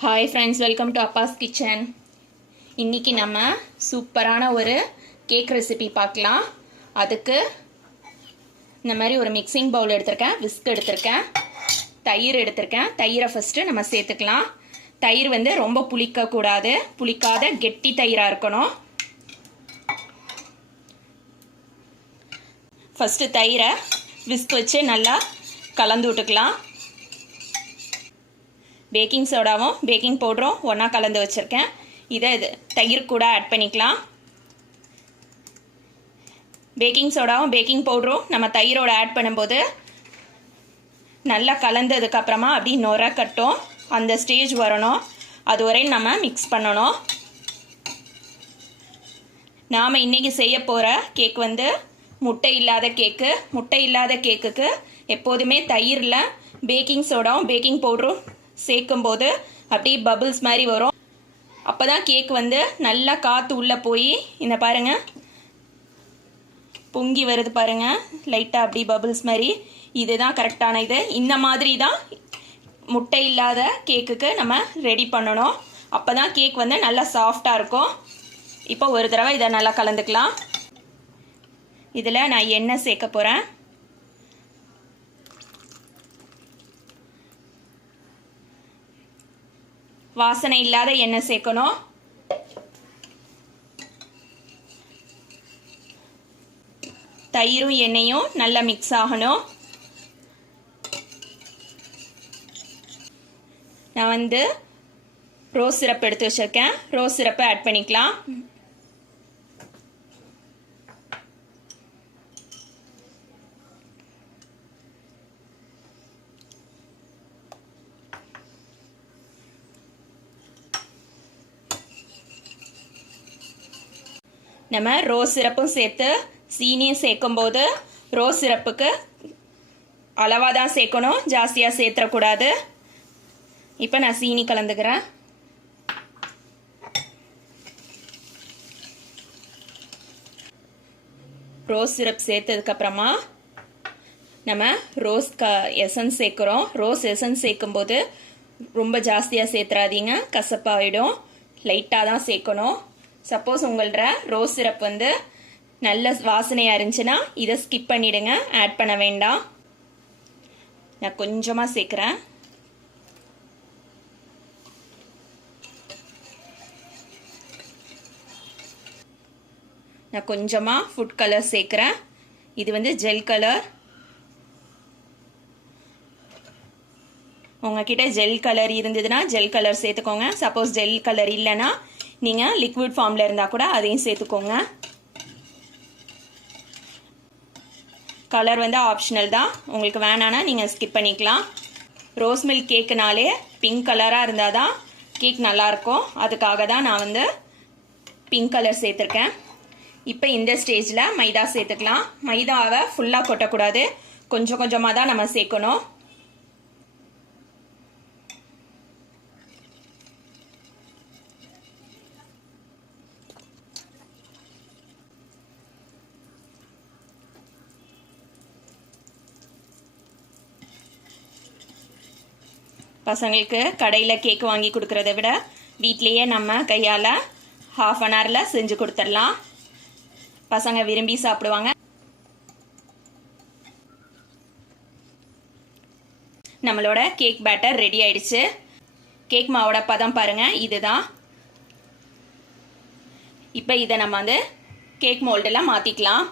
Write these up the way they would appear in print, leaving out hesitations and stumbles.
Hi friends, welcome to Abbas kitchen. இன்றைக்கி நம்ம சூப்பரான ஒரு கேக் ரெசிபி பார்க்கலாம். அதுக்கு இந்த மாதிரி ஒரு மிக்சிங் பவுல் எடுத்திருக்கேன், விஸ்க் எடுத்திருக்கேன், தயிர் எடுத்திருக்கேன். தயிரை ஃபஸ்ட்டு நம்ம சேர்த்துக்கலாம். தயிர் வந்து ரொம்ப புளிக்கக்கூடாது, புளிக்காத கெட்டி தயிராக இருக்கணும். ஃபஸ்ட்டு தயிரை விஸ்க் வச்சு நல்லா கலந்து விட்டுக்கலாம். பேக்கிங் சோடாவும் பேக்கிங் பவுடரும் ஒன்றா கலந்து வச்சுருக்கேன். இதை தயிர் கூட ஆட் பண்ணிக்கலாம். பேக்கிங் சோடாவும் பேக்கிங் பவுடரும் நம்ம தயிரோடு ஆட் பண்ணும்போது நல்லா கலந்ததுக்கப்புறமா அப்படி நுர கட்டும். அந்த ஸ்டேஜ் வரணும், அது வரையும் நம்ம மிக்ஸ் பண்ணணும். நாம் இன்றைக்கி செய்ய போகிற கேக் வந்து முட்டை இல்லாத கேக்கு. முட்டை இல்லாத கேக்குக்கு எப்போதுமே தயிரில் பேக்கிங் சோடாவும் பேக்கிங் பவுடரும் சேர்க்கும்போது அப்படியே பபிள்ஸ் மாதிரி வரும். அப்போ தான் கேக் வந்து நல்லா காற்று உள்ளே போய் இந்த பாருங்கள் பொங்கி வருது பாருங்கள், லைட்டாக அப்படி பபிள்ஸ் மாதிரி. இதுதான் கரெக்டான இது. இந்த மாதிரி தான் முட்டை இல்லாத கேக்குக்கு நம்ம ரெடி பண்ணணும். அப்போ தான் கேக் வந்து நல்லா சாஃப்டாக இருக்கும். இப்போ ஒரு தடவை இதை நல்லா கலந்துக்கலாம். இதில் நான் எண்ணெய் சேர்க்க போகிறேன். வாசனை இல்லாத எண்ணெய் சேர்க்கணும். தயிரும் எண்ணெயும் நல்லா மிக்ஸ் ஆகணும். நான் வந்து ரோஸ் சிரப் எடுத்து வச்சிருக்கேன். ரோஸ் சிரப்பை ஆட் பண்ணிக்கலாம். நம்ம ரோஸ் சிரப்பும் சேர்த்து சீனியும் சேர்க்கும்போது ரோஸ் சிரப்புக்கு அளவாக தான் சேர்க்கணும், ஜாஸ்தியாக சேர்த்துடக்கூடாது. இப்போ நான் சீனி கலந்துக்கிறேன். ரோஸ் சிரப் சேர்த்ததுக்கப்புறமா நம்ம ரோஸ் எசன்ஸ் சேர்க்குறோம். ரோஸ் எசன்ஸ் சேர்க்கும்போது ரொம்ப ஜாஸ்தியாக சேர்த்துறாதீங்க, கசப்பாகிடும். லைட்டாக தான் சேர்க்கணும். சப்போஸ் உங்கள்கிட்ட ரோஸ் சிரப் வந்து நல்ல வாசனையாக இருந்துச்சுன்னா இதை ஸ்கிப் பண்ணிவிடுங்க, ஆட் பண்ண வேண்டாம். நான் கொஞ்சமாக சேர்க்குறேன். நான் கொஞ்சமாக ஃபுட் கலர் சேர்க்குறேன். இது வந்து ஜெல் கலர். உங்ககிட்ட ஜெல் கலர் இருந்ததுன்னா ஜெல் கலர் சேர்த்துக்கோங்க. சப்போஸ் ஜெல் கலர் இல்லைன்னா நீங்கள் லிக்விட் ஃபார்மில் இருந்தால் கூட அதையும் சேர்த்துக்கோங்க. கலர் வந்து ஆப்ஷனல் தான், உங்களுக்கு வேணான்னா நீங்கள் ஸ்கிப் பண்ணிக்கலாம். ரோஸ் மில்க் கேக்குனாலே பிங்க் கலராக இருந்தால் தான் கேக் நல்லாயிருக்கும். அதுக்காக தான் நான் வந்து பிங்க் கலர் சேர்த்துருக்கேன். இப்போ இந்த ஸ்டேஜில் மைதா சேர்த்துக்கலாம். மைதாவை ஃபுல்லாக கொட்டக்கூடாது, கொஞ்சம் கொஞ்சமாக தான் நம்ம சேர்க்கணும். பசங்களுக்கு கடையில் கேக் வாங்கி கொடுக்குறத விட வீட்லேயே நம்ம கையால் ½ அன் ஹவரில் செஞ்சு கொடுத்துடலாம். பசங்க விரும்பி சாப்பிடுவாங்க. நம்மளோட கேக் பேட்டர் ரெடி ஆயிடுச்சு. கேக் மாவோட பதம் பாருங்கள், இதுதான். இப்போ இதை நம்ம வந்து கேக் மோல்டில் மாற்றிக்கலாம்.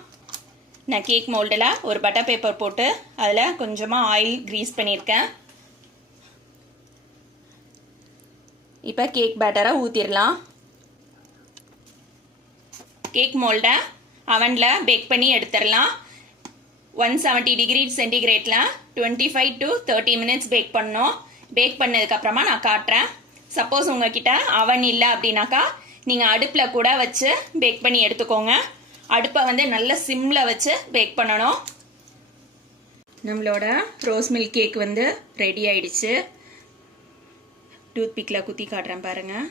நான் கேக் மோல்டில் ஒரு பட்டர் பேப்பர் போட்டு அதில் கொஞ்சமாக ஆயில் க்ரீஸ் பண்ணியிருக்கேன். இப்போ கேக் பேட்டரை ஊற்றிடலாம். கேக் மோல்டை அவனில் பேக் பண்ணி எடுத்துடலாம். 170 டிகிரி சென்டிகிரேட்டில் 25 to 30 மினிட்ஸ் பேக் பண்ணணும். பேக் பண்ணதுக்கப்புறமா நான் காட்டுறேன். சப்போஸ் உங்ககிட்ட அவன் இல்லை அப்படின்னாக்கா நீங்கள் அடுப்பில் கூட வச்சு பேக் பண்ணி எடுத்துக்கோங்க. அடுப்பை வந்து நல்ல சிம்மில் வச்சு பேக் பண்ணணும். நம்மளோட ரோஸ் மில்க் கேக் வந்து ரெடி ஆயிடுச்சு. டூத் பிக்கில் குத்தி காட்டுறேன் பாருங்கள்.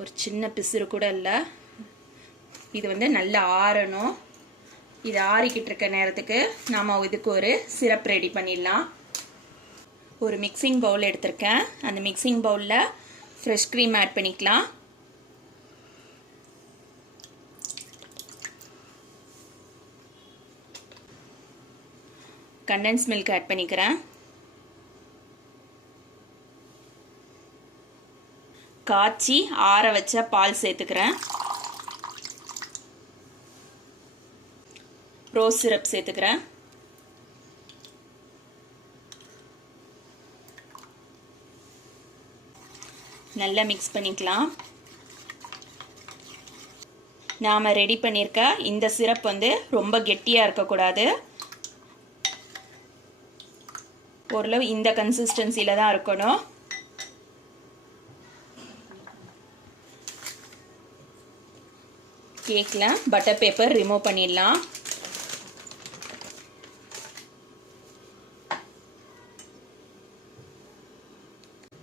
ஒரு சின்ன பிசுறு கூட இல்லை. இது வந்து நல்லா ஆறணும். இது ஆறிக்கிட்டு இருக்க நேரத்துக்கு நாம் இதுக்கு ஒரு சிரப் ரெடி பண்ணிடலாம். ஒரு மிக்சிங் பவுல் எடுத்திருக்கேன். அந்த மிக்சிங் பவுலில் ஃப்ரெஷ் க்ரீம் ஆட் பண்ணிக்கலாம். கண்டென்ஸ் மில்க் ஆட் பண்ணிக்கிறேன். காய்ச்சி ஆற வச்ச பால் சேர்த்துக்கிறேன். ரோஸ் சிரப் சேர்த்துக்கிறேன். நல்லா மிக்ஸ் பண்ணிக்கலாம். நாம் ரெடி பண்ணியிருக்க இந்த சிரப் வந்து ரொம்ப கெட்டியாக இருக்கக்கூடாது. ஓரளவு இந்த கன்சிஸ்டன்சியில் தான் இருக்கணும். கேக்கில் பட்டர் பேப்பர் ரிமூவ் பண்ணிடலாம்.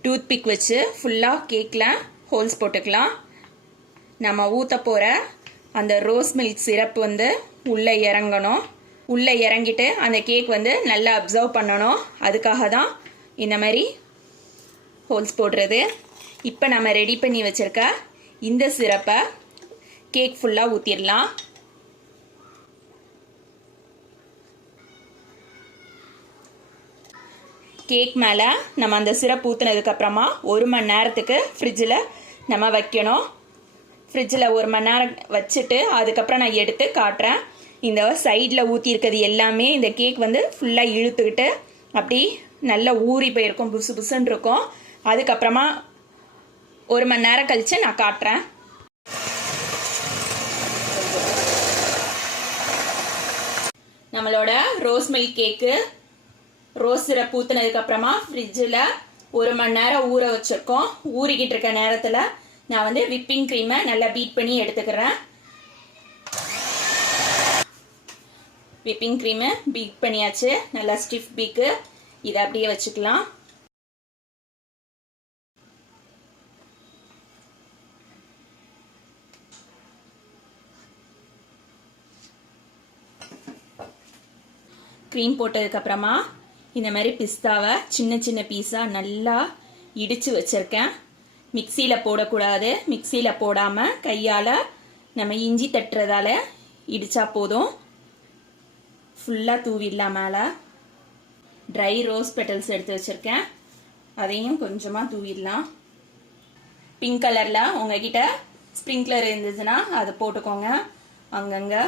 டூத் பிக் வச்சு ஃபுல்லாக கேக்கில் ஹோல்ஸ் போட்டுக்கலாம். நம்ம ஊற்ற போகிற அந்த ரோஸ் மில்க் சிரப் வந்து உள்ளே இறங்கணும். உள்ளே இறங்கிட்டு அந்த கேக் வந்து நல்லா அப்சர்வ் பண்ணணும். அதுக்காக தான் இந்த மாதிரி ஹோல்ஸ் போடுறது. இப்போ நம்ம ரெடி பண்ணி வச்சுருக்க இந்த சிரப்பை கேக் ஃபுல்லாக ஊற்றிடலாம். கேக் மேலே நம்ம அந்த சிரப் ஊற்றுனதுக்கப்புறமா 1 மணி நேரத்துக்கு ஃப்ரிட்ஜில் நம்ம வைக்கணும். ஃப்ரிட்ஜில் 1 மணி நேரம் வச்சுட்டு அதுக்கப்புறம் நான் எடுத்து காட்டுறேன். இந்த சைடில் ஊற்றிருக்கிறது எல்லாமே இந்த கேக் வந்து ஃபுல்லாக இழுத்துக்கிட்டு அப்படி நல்லா ஊறி போயிருக்கும், புசு புசுன்னு இருக்கும். அதுக்கப்புறமா 1 மணி நேரம் கழித்து நான் காட்டுறேன். நம்மளோட ரோஸ் மில்க் கேக்கு ரோஸ் சிரப் ஊற்றுனதுக்கப்புறமா ஃப்ரிட்ஜில் 1 மணி நேரம் ஊற வச்சுருக்கோம். ஊறிக்கிட்டு இருக்க நேரத்தில் நான் வந்து விப்பிங் க்ரீமை நல்லா பீட் பண்ணி எடுத்துக்கிறேன். விப்பிங் க்ரீமை பீட் பண்ணியாச்சு. நல்லா ஸ்டிஃப் பீக்கு. இதை அப்படியே வச்சுக்கலாம். க்ரீம் போட்டதுக்கப்புறமா இந்த மாதிரி பிஸ்தாவை சின்ன சின்ன பீஸாக நல்லா இடித்து வச்சுருக்கேன். மிக்சியில் போடக்கூடாது. மிக்சியில் போடாமல் கையால் நம்ம இஞ்சி தட்டுறதால இடித்தா போதும். ஃபுல்லாக தூவிடலாம். மேலே ட்ரை ரோஸ் பெட்டல்ஸ் எடுத்து வச்சுருக்கேன். அதையும் கொஞ்சமாக தூவிடலாம். பிங்க் கலரில் உங்ககிட்ட ஸ்ப்ரிங்க்லர் இருந்துச்சுன்னா அதை போட்டுக்கோங்க. அங்கங்கே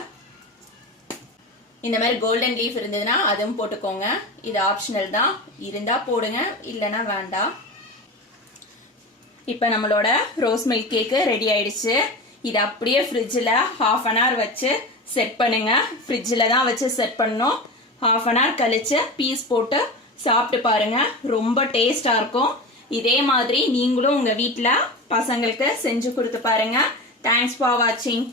இந்த மாதிரி கோல்டன் லீஃப் இருந்ததுன்னா அதுவும் போட்டுக்கோங்க. இது ஆப்ஷனல் தான். இருந்தால் போடுங்க, இல்லைன்னா வேண்டாம். இப்போ நம்மளோட ரோஸ் மில்க் கேக்கு ரெடி ஆயிடுச்சு. இது அப்படியே ஃப்ரிட்ஜில் 1/2 அன் ஹவர் வச்சு செட் பண்ணுங்க. ஃப்ரிட்ஜில் தான் வச்சு செட் பண்ணணும். 1/2 அன் ஹவர் கழிச்சு பீஸ் போட்டு சாப்பிட்டு பாருங்க. ரொம்ப டேஸ்டாக இருக்கும். இதே மாதிரி நீங்களும் உங்கள் வீட்டில் பசங்களுக்கு செஞ்சு கொடுத்து பாருங்க. தேங்க்ஸ் ஃபார் வாட்சிங்.